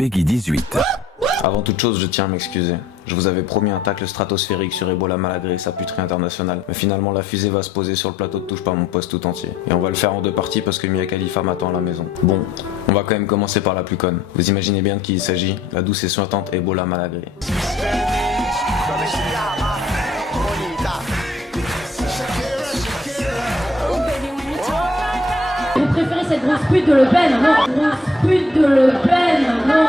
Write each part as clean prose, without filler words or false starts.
Peggy 18. Avant toute chose, je tiens à m'excuser. Je vous avais promis un tacle stratosphérique sur Ebola Malagré et sa puterie internationale. Mais finalement, la fusée va se poser sur le plateau de Touche pas mon poste tout entier. Et on va le faire en deux parties parce que Mia Khalifa m'attend à la maison. Bon, on va quand même commencer par la plus conne. Vous imaginez bien de qui il s'agit, la douce et sointante Ebola Malagré. Vous préférez cette grosse pute de Le Pen, non? Grosse pute de Le Pen, non?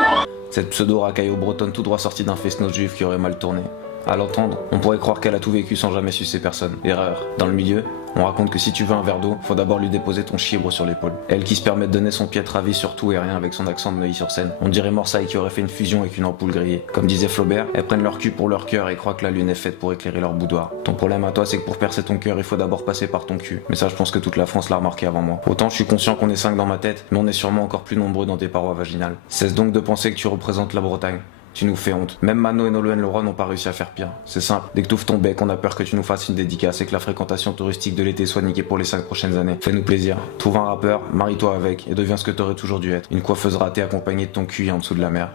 Cette pseudo-racaille bretonne tout droit sortie d'un fest-noz juif qui aurait mal tourné. À l'entendre, on pourrait croire qu'elle a tout vécu sans jamais sucer personne. Erreur. Dans le milieu, on raconte que si tu veux un verre d'eau, faut d'abord lui déposer ton chibre sur l'épaule. Elle qui se permet de donner son piètre avis sur tout et rien avec son accent de Neuilly-sur-Seine. On dirait Morsaille qui aurait fait une fusion avec une ampoule grillée. Comme disait Flaubert, elles prennent leur cul pour leur cœur et croient que la lune est faite pour éclairer leur boudoir. Ton problème à toi, c'est que pour percer ton cœur, il faut d'abord passer par ton cul. Mais ça, je pense que toute la France l'a remarqué avant moi. Autant je suis conscient qu'on est 5 dans ma tête, mais on est sûrement encore plus nombreux dans tes parois vaginales. Cesse donc de penser que tu représentes la Bretagne. Tu nous fais honte. Même Mano et Nolwenn Leroy n'ont pas réussi à faire pire. C'est simple, dès que t'ouvres ton bec, on a peur que tu nous fasses une dédicace et que la fréquentation touristique de l'été soit niquée pour les 5 prochaines années. Fais-nous plaisir. Trouve un rappeur, marie-toi avec et deviens ce que t'aurais toujours dû être. Une coiffeuse ratée accompagnée de ton cul en dessous de la mer.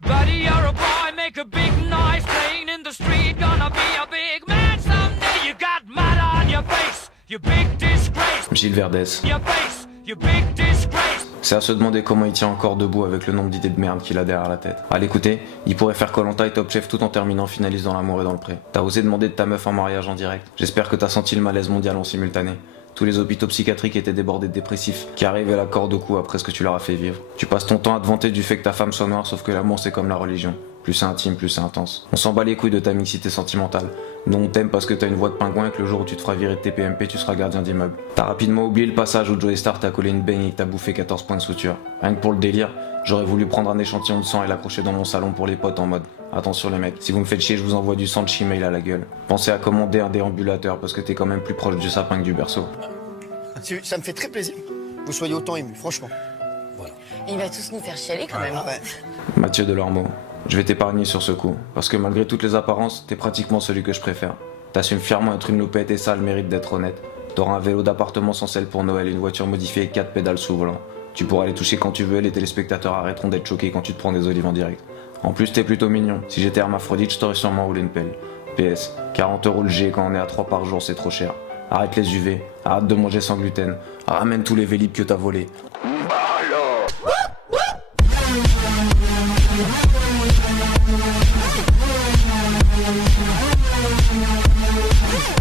Buddy, you're a boy, make a big noise, playing in the street, gonna be a big man someday. You got mud on your face, you big disgrace. Gilles Verdès. Your face, you big disgrace. C'est à se demander comment il tient encore debout avec le nombre d'idées de merde qu'il a derrière la tête. À l'écouter, il pourrait faire Koh-Lanta et Top Chef tout en terminant finaliste dans l'amour et dans le pré. T'as osé demander de ta meuf en mariage en direct. J'espère que t'as senti le malaise mondial en simultané. Tous les hôpitaux psychiatriques étaient débordés de dépressifs, qui arrivaient à la corde au cou après ce que tu leur as fait vivre. Tu passes ton temps à te vanter du fait que ta femme soit noire, sauf que l'amour c'est comme la religion. Plus c'est intime, plus c'est intense. On s'en bat les couilles de ta mixité sentimentale. Nous on t'aime parce que t'as une voix de pingouin et que le jour où tu te feras virer de TPMP, tu seras gardien d'immeuble. T'as rapidement oublié le passage où Joey Star t'a collé une baigne et que t'as bouffé 14 points de suture. Rien que pour le délire, j'aurais voulu prendre un échantillon de sang et l'accrocher dans mon salon pour les potes en mode attention les mecs, si vous me faites chier, je vous envoie du sang de chimay à la gueule. Pensez à commander un déambulateur parce que t'es quand même plus proche du sapin que du berceau. Ça me fait très plaisir que vous soyez autant ému, franchement. Voilà. Il va tous nous faire chialer quand même. Ah ouais. Mathieu Delormeau, je vais t'épargner sur ce coup, parce que malgré toutes les apparences, t'es pratiquement celui que je préfère. T'assumes fièrement être une loupette et ça a le mérite d'être honnête. T'auras un vélo d'appartement sans selle pour Noël et une voiture modifiée avec 4 pédales sous volant. Tu pourras les toucher quand tu veux et les téléspectateurs arrêteront d'être choqués quand tu te prends des olives en direct. En plus, t'es plutôt mignon. Si j'étais hermaphrodite, je t'aurais sûrement roulé une pelle. PS, 40 € le G quand on est à 3 par jour, c'est trop cher. Arrête les UV, arrête de manger sans gluten, ramène tous les Vélib que t'as volés.